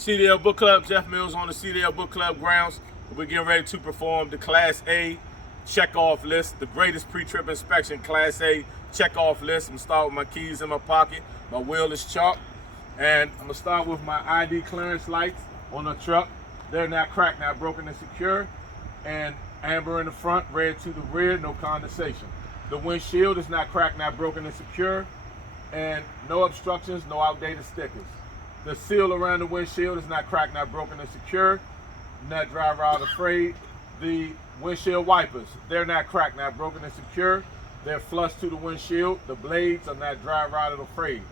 CDL Book Club, Jeff Mills on the CDL Book Club grounds. We're getting ready to perform the Class A checkoff list, the greatest pre-trip inspection Class A checkoff list. I'm gonna start with my keys in my pocket. My wheel is chalk. And I'm gonna start with my ID clearance lights on the truck. They're not cracked, not broken and secure. And amber in the front, red to the rear, no condensation. The windshield is not cracked, not broken and secure. And no obstructions, no outdated stickers. The seal around the windshield is not cracked, not broken and secure. Not driver out afraid. The windshield wipers, they're not cracked, not broken and secure. They're flush to the windshield. The blades are not driver out afraid.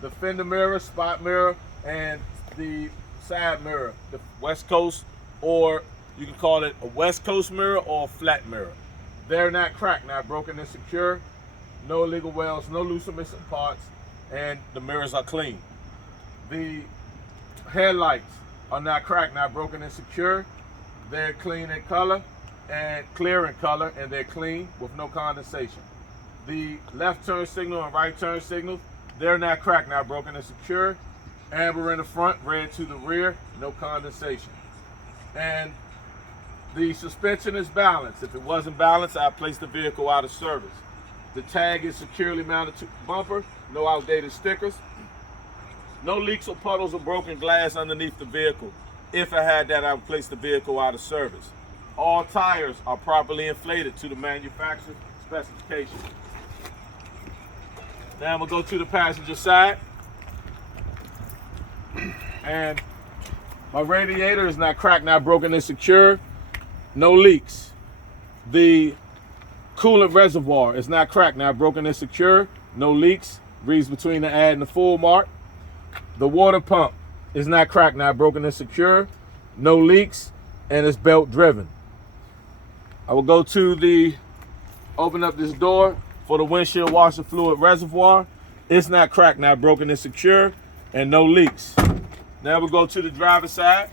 The fender mirror, spot mirror, and the side mirror, the West Coast, or you can call it a West Coast mirror or a flat mirror. They're not cracked, not broken and secure. No illegal welds, no loose or missing parts, and the mirrors are clean. The headlights are not cracked, not broken and secure. They're clean in color and clear in color, and they're clean with no condensation. The left turn signal and right turn signals, they're not cracked, not broken and secure. Amber in the front, red to the rear, no condensation. And the suspension is balanced. If it wasn't balanced, I'd place the vehicle out of service. The tag is securely mounted to the bumper, no outdated stickers. No leaks or puddles or broken glass underneath the vehicle. If I had that, I would place the vehicle out of service. All tires are properly inflated to the manufacturer's specifications. Now I'm gonna go to the passenger side. And my radiator is not cracked, not broken and secure. No leaks. The coolant reservoir is not cracked, not broken and secure. No leaks. Reads between the add and the full mark. The water pump is not cracked, not broken and secure. No leaks, and it's belt driven. I will go to open up this door for the windshield washer fluid reservoir. It's not cracked, not broken and secure, and no leaks. Now we'll go to the driver's side.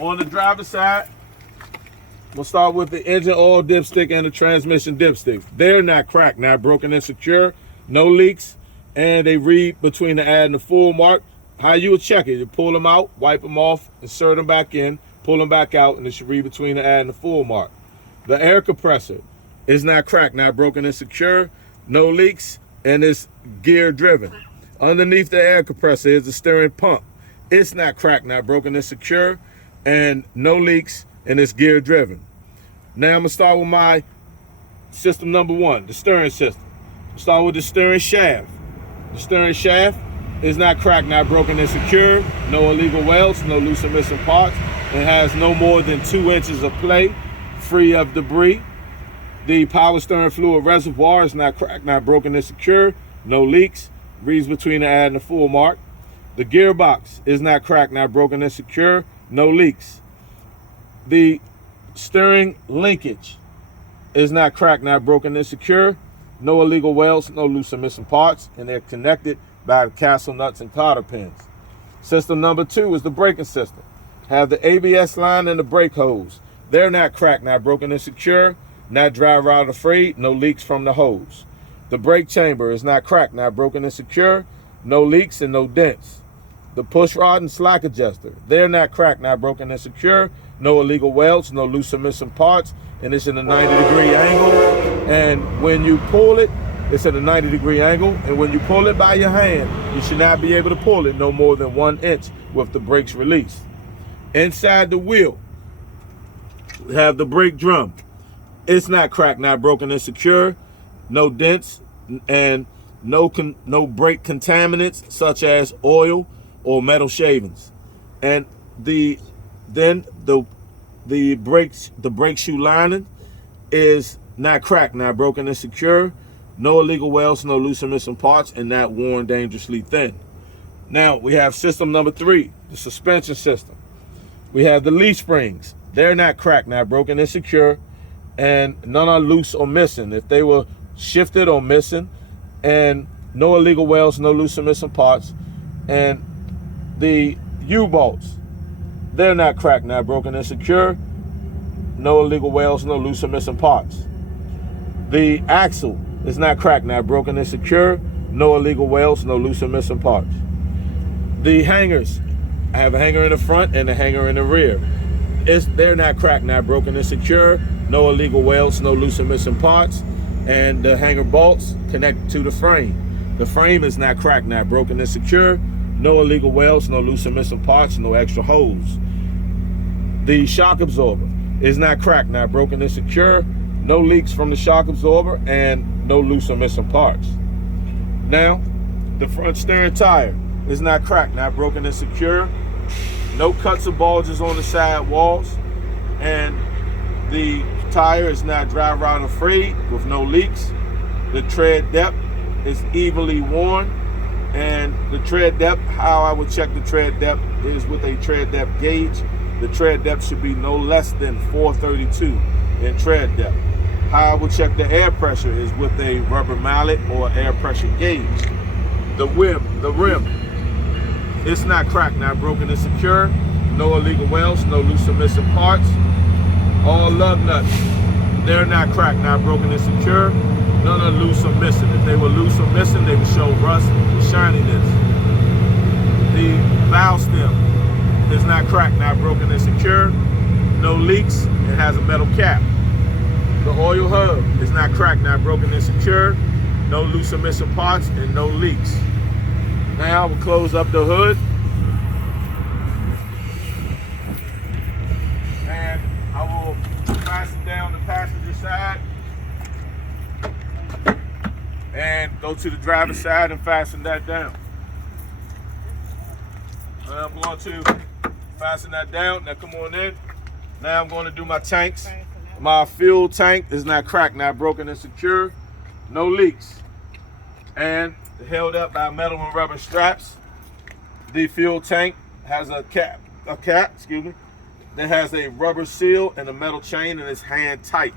On the driver's side, we'll start with the engine oil dipstick and the transmission dipstick. They're not cracked, not broken and secure, no leaks, and they read between the add and the full mark. How you would check it, you pull them out, wipe them off, insert them back in, pull them back out, and it should read between the add and the full mark. The air compressor is not cracked, not broken and secure, no leaks, and it's gear driven. Underneath the air compressor is the steering pump. It's not cracked, not broken and secure, and no leaks, and it's gear driven. Now I'm gonna start with my system number one, the steering system. Start with the steering shaft. The steering shaft is not cracked, not broken and secure, no illegal welds, no loose or missing parts. It has no more than 2 inches of play, free of debris. The power steering fluid reservoir is not cracked, not broken and secure, no leaks, reads between the add and the full mark. The gearbox is not cracked, not broken and secure, no leaks. The steering linkage is not cracked, not broken and secure, no illegal welds, no loose or missing parts, and they're connected by the castle nuts and cotter pins. System number 2 is the braking system. Have the ABS line and the brake hose. They're not cracked, not broken and secure, not driver out afraid, no leaks from the hose. The brake chamber is not cracked, not broken and secure, no leaks and no dents. The push rod and slack adjuster, they're not cracked, not broken and secure, no illegal welds, no loose or missing parts, and it's in a 90-degree angle. And when you pull it, it's at a 90-degree angle, and when you pull it by your hand, you should not be able to pull it no more than 1 inch with the brakes released. Inside the wheel, we have the brake drum. It's not cracked, not broken and secure, no dents, and no brake contaminants such as oil or metal shavings. And the brake shoe lining is not cracked, not broken and secure, no illegal welds, no loose or missing parts, and not worn dangerously thin. Now we have system number 3, the suspension system. We have the leaf springs. They're not cracked, not broken and secure, and none are loose or missing. If they were shifted or missing, and no illegal welds, no loose or missing parts. And the U-bolts, they're not cracked, not broken and secure, no illegal welds, no loose or missing parts. The axle is not cracked, not broken and secure, no illegal welds, no loose or missing parts. The hangers, I have a hanger in the front and a hanger in the rear. They're not cracked, not broken and secure, no illegal welds, no loose or missing parts, and the hanger bolts connect to the frame. The frame is not cracked, not broken and secure, no illegal welds, no loose or missing parts, no extra holes. The shock absorber is not cracked, not broken and secure, no leaks from the shock absorber, and no loose or missing parts. Now, the front steering tire is not cracked, not broken and secure, no cuts or bulges on the side walls, and the tire is not dry rot free with no leaks. The tread depth is evenly worn, and the tread depth, how I would check the tread depth is with a tread depth gauge. The tread depth should be no less than 432 in tread depth. How I would check the air pressure is with a rubber mallet or air pressure gauge. The rim, it's not cracked, not broken and secure, no illegal welds, no loose or missing parts. All lug nuts, they're not cracked, not broken and secure, none are loose or missing. If they were loose or missing, they would show rust and shininess. The valve stem is not cracked, not broken and secure, no leaks, it has a metal cap. The oil hub is not cracked, not broken and secure, no loose or missing parts, and no leaks. Now we'll close up the hood. And I will fasten down the passenger side and go to the driver's side and fasten that down. I'm going to fasten that down. Now come on in. Now I'm going to do my tanks. My fuel tank is not cracked, not broken and secure, no leaks, and held up by metal and rubber straps. The fuel tank has a cap, that has a rubber seal and a metal chain, and it's hand tight.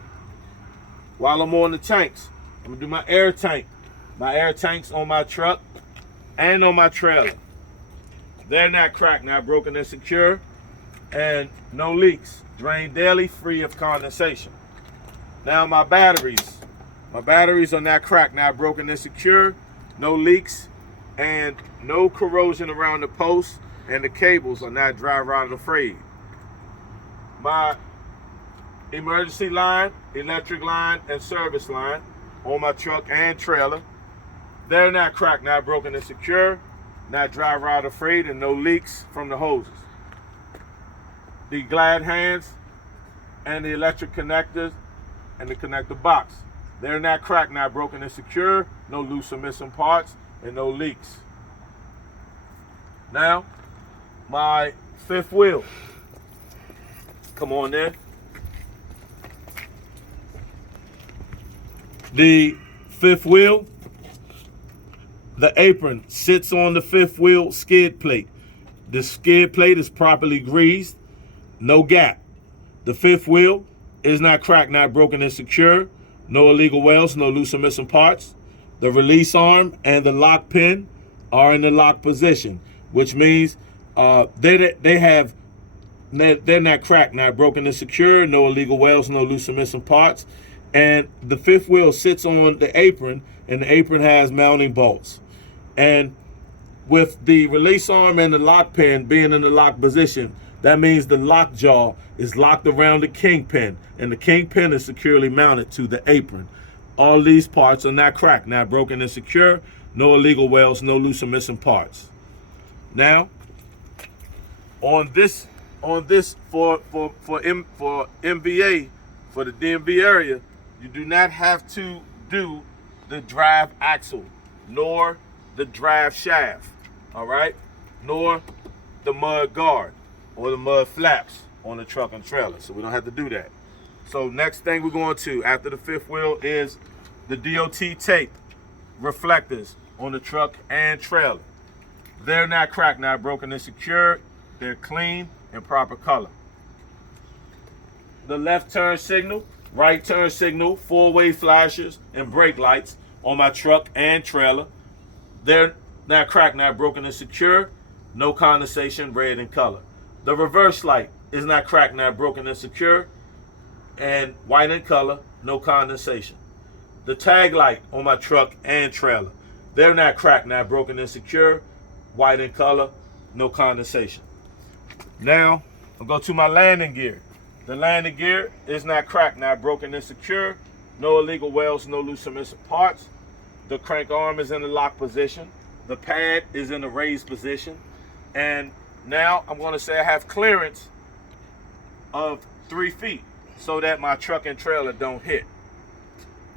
While I'm on the tanks, I'm gonna do my air tank. My air tanks on my truck and on my trailer. They're not cracked, not broken and secure, and no leaks. Drain daily, free of condensation. Now my batteries are not cracked, not broken and secure, no leaks, and no corrosion around the posts, and the cables are not dry rot free. My emergency line, electric line, and service line on my truck and trailer, they're not cracked, not broken and secure, not dry rot free, and no leaks from the hoses. The glad hands and the electric connectors and the connector box, they're not cracked, not broken and secure, no loose or missing parts, and no leaks. Now, my fifth wheel. Come on in. The fifth wheel, the apron sits on the fifth wheel skid plate. The skid plate is properly greased, no gap. The fifth wheel is not cracked, not broken and secure, no illegal welds, no loose or missing parts. The release arm and the lock pin are in the lock position, which means they're not cracked, not broken and secure, no illegal welds, no loose or missing parts. And the fifth wheel sits on the apron, and the apron has mounting bolts. And with the release arm and the lock pin being in the lock position, that means the lock jaw is locked around the kingpin, and the kingpin is securely mounted to the apron. All these parts are not cracked, not broken and secure, no illegal welds, no loose or missing parts. Now, on this for MVA, for the DMV area, you do not have to do the drive axle, nor the drive shaft, all right, nor the mud guard or the mud flaps on the truck and trailer. So we don't have to do that. So next thing we're going to, after the fifth wheel, is the DOT tape reflectors on the truck and trailer. They're not cracked, not broken and secure. They're clean and proper color. The left turn signal, right turn signal, four-way flashers, and brake lights on my truck and trailer. They're not cracked, not broken and secure. No condensation, red in color. The reverse light is not cracked, not broken and secure, and white in color, no condensation. The tag light on my truck and trailer, They're not cracked, not broken and secure. White in color, no condensation. Now, I'll go to my landing gear. The landing gear is not cracked, not broken and secure. No illegal welds, no loose or missing parts. The crank arm is in the lock position. The pad is in the raised position. And now I'm going to say I have clearance of 3 feet so that my truck and trailer don't hit.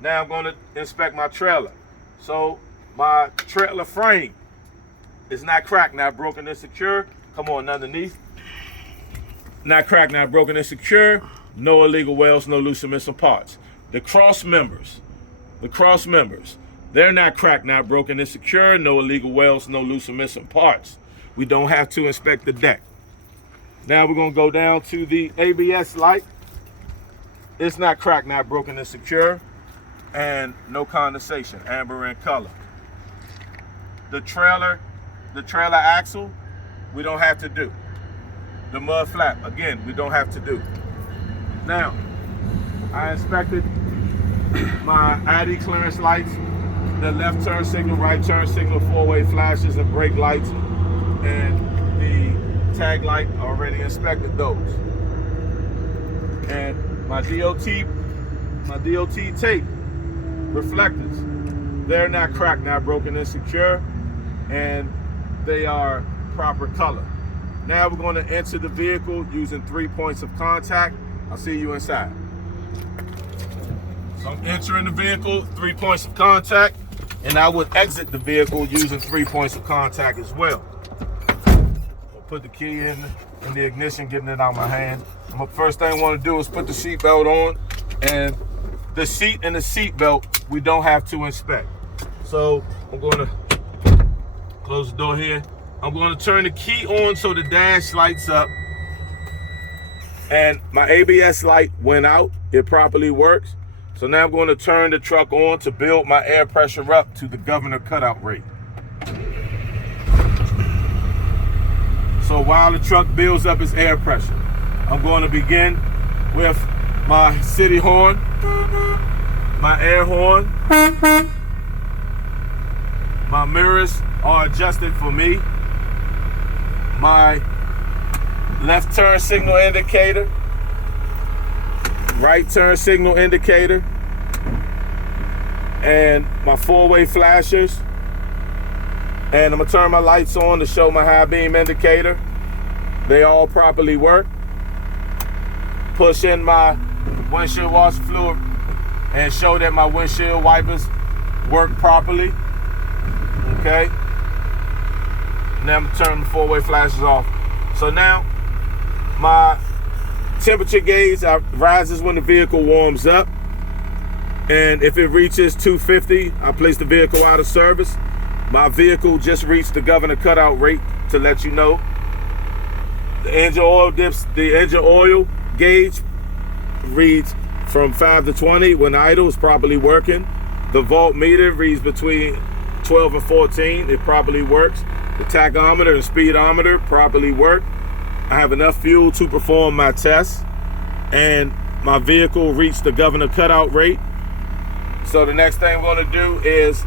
Now I'm going to inspect my trailer. So my trailer frame is not cracked, not broken and secure. Come on, underneath. Not cracked, not broken and secure. No illegal welds, no loose or missing parts. The cross members, they're not cracked, not broken and secure. No illegal welds, no loose or missing parts. We don't have to inspect the deck. Now we're going to go down to the ABS light. It's not cracked, not broken and secure. And no condensation, amber in color. The trailer axle, we don't have to do. The mud flap, again, we don't have to do. Now, I inspected my ID clearance lights, the left turn signal, right turn signal, 4-way flashes and brake lights, and the tag light. Already inspected those. And my DOT tape reflectors, they're not cracked, not broken and secure, and they are proper color. Now we're going to enter the vehicle using 3 points of contact. I'll see you inside. So I'm entering the vehicle, 3 points of contact, and I would exit the vehicle using 3 points of contact as well. I'll put the key in the ignition, getting it out of my hand. First thing I want to do is put the seat belt on, and the seat and the seat belt we don't have to inspect. So I'm going to close the door here. I'm going to turn the key on so the dash lights up. And my ABS light went out. It properly works. So now I'm going to turn the truck on to build my air pressure up to the governor cutout rate. So while the truck builds up its air pressure, I'm going to begin with my city horn, my air horn. My mirrors are adjusted for me. My left turn signal indicator, right turn signal indicator, and my 4-way flashers. And I'm gonna turn my lights on to show my high beam indicator. They all properly work. Push in my windshield washer fluid and show that my windshield wipers work properly. Okay. Now I'm gonna turn the 4-way flashes off. So now my temperature gauge rises when the vehicle warms up. And if it reaches 250, I place the vehicle out of service. My vehicle just reached the governor cutout rate to let you know. The engine oil gauge reads from 5 to 20 when idle, is properly working. The voltmeter reads between 12 and 14, it properly works. The tachometer and speedometer properly work. I have enough fuel to perform my test, and my vehicle reached the governor cutout rate. So the next thing we're gonna do is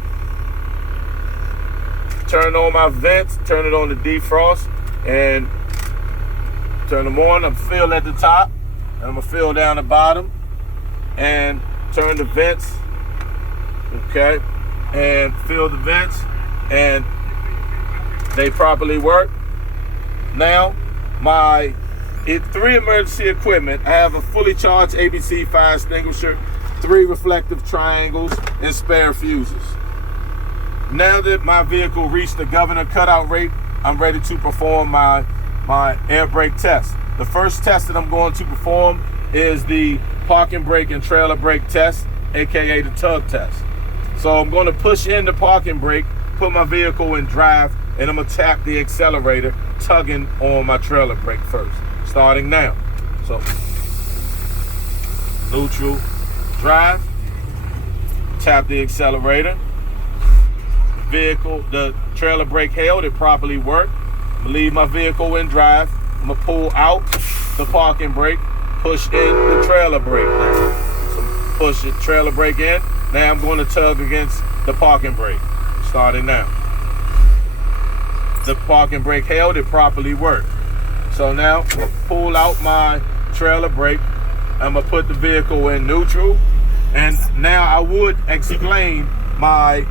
turn on my vents, turn it on the defrost, and turn them on. I'm fill at the top, and I'm gonna fill down the bottom, and turn the vents, okay, and fill the vents, and they properly work. Now, my 3 emergency equipment, I have a fully charged ABC fire extinguisher, 3 reflective triangles, and spare fuses. Now that my vehicle reached the governor cutout rate, I'm ready to perform my air brake test. The first test that I'm going to perform is the parking brake and trailer brake test, aka the tug test. So I'm going to push in the parking brake, put my vehicle in drive, and I'm going to tap the accelerator, tugging on my trailer brake first. Starting now. So, neutral, drive, tap the accelerator. The trailer brake held, it properly worked. I'm gonna leave my vehicle in drive. I'm gonna pull out the parking brake, push in the trailer brake now. So push the trailer brake in. Now I'm going to tug against the parking brake. starting now. The parking brake held, it properly worked. So now I'm gonna pull out my trailer brake. I'm gonna put the vehicle in neutral. And now I would explain my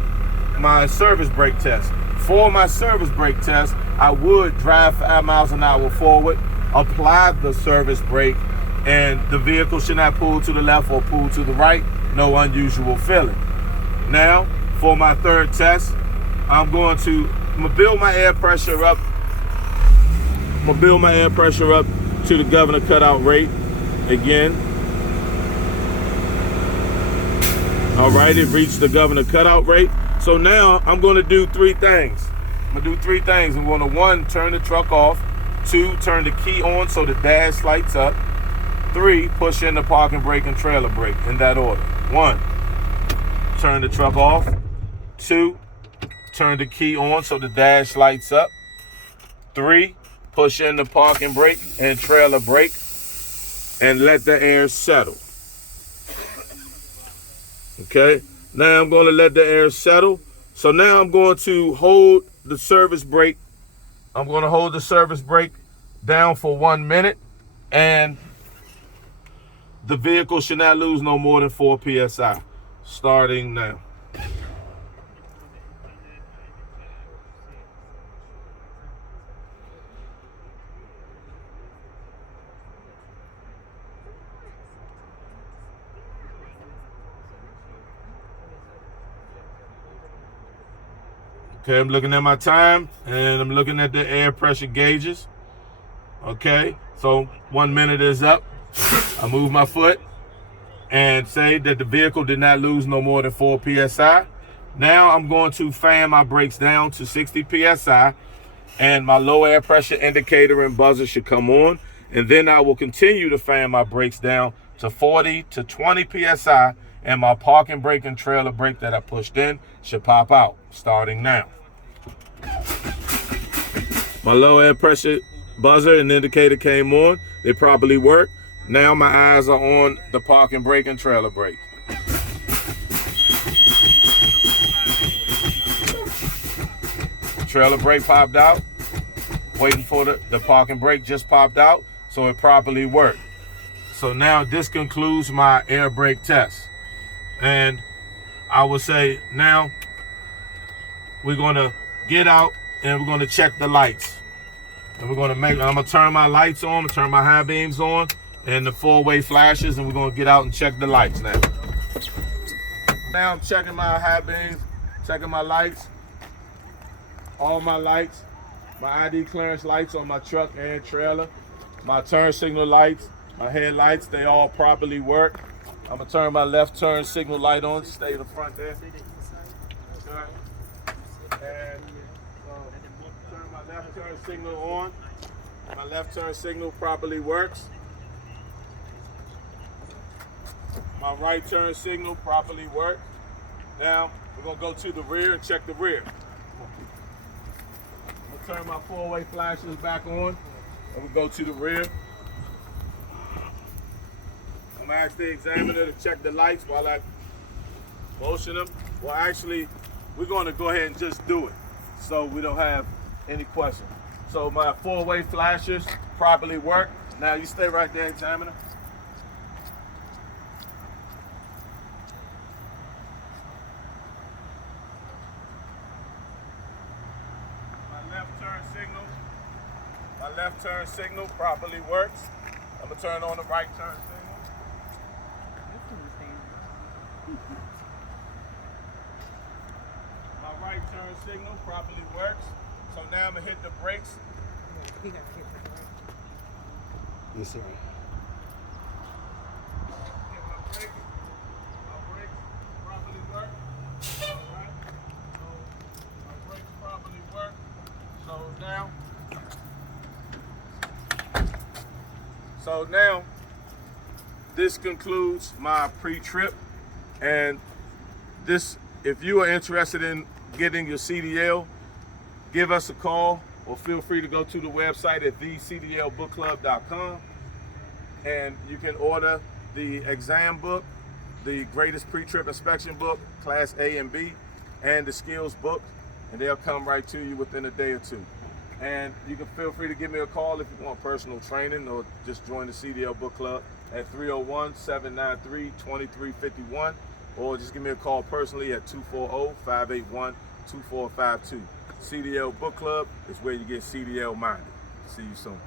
service brake test. For my service brake test, I would drive 5 miles an hour forward, apply the service brake, and the vehicle should not pull to the left or pull to the right. No unusual feeling. Now, for my third test, I'm gonna build my air pressure up. I'm gonna build my air pressure up to the governor cutout rate again. All right, it reached the governor cutout rate. So now I'm gonna do 3 things. I'm gonna do 3 things. I'm gonna 1, turn the truck off. 2, turn the key on so the dash lights up. 3, push in the parking brake and trailer brake in that order. 1, turn the truck off. 2, turn the key on so the dash lights up. 3, push in the parking brake and trailer brake and let the air settle. Okay, now I'm going to let the air settle. So now I'm going to hold the service brake. I'm going to hold the service brake down for 1 minute, and the vehicle should not lose no more than 4 PSI. Starting now. Okay, I'm looking at my time and I'm looking at the air pressure gauges. Okay, so 1 minute is up. I move my foot and say that the vehicle did not lose no more than 4 PSI. Now I'm going to fan my brakes down to 60 PSI, and my low air pressure indicator and buzzer should come on. And then I will continue to fan my brakes down to 40 to 20 PSI, and my parking brake and trailer brake that I pushed in should pop out, starting now. My low air pressure buzzer and indicator came on. They properly work. Now my eyes are on the parking brake and trailer brake. Trailer brake popped out. Waiting for the parking brake just popped out, so it properly worked. So now this concludes my air brake test. And I would say now we're gonna get out and we're gonna check the lights. And I'm gonna turn my lights on, turn my high beams on, and the 4-way flashes, and we're gonna get out and check the lights now. Now I'm checking my high beams, checking my lights, all my lights, my ID clearance lights on my truck and trailer, my turn signal lights, my headlights, they all properly work. I'm gonna turn my left turn signal light on, stay in the front there. Okay. And turn my left turn signal on. My left turn signal properly works. My right turn signal properly works. Now we're gonna go to the rear and check the rear. I'm gonna turn my 4-way flashes back on, and we go to the rear. I'm gonna ask the examiner to check the lights while I motion them. Well, actually, we're gonna go ahead and just do it so we don't have any questions. So my 4-way flashes properly work. Now you stay right there, examiner. My left turn signal properly works. I'm gonna turn on the right turn signal. My right turn signal properly works. So now I'm gonna hit the brakes. Yes, sir. Hit my brakes. My brakes properly work. Alright. So my brakes properly work. So now this concludes my pre-trip, and this, if you are interested in getting your CDL, give us a call or feel free to go to the website at thecdlbookclub.com, and you can order the exam book, the greatest pre-trip inspection book, class A and B, and the skills book, and they'll come right to you within a day or two. And you can feel free to give me a call if you want personal training, or just join the CDL Book Club at 301-793-2351, or just give me a call personally at 240-581-2452. CDL Book Club is where you get CDL minded. See you soon.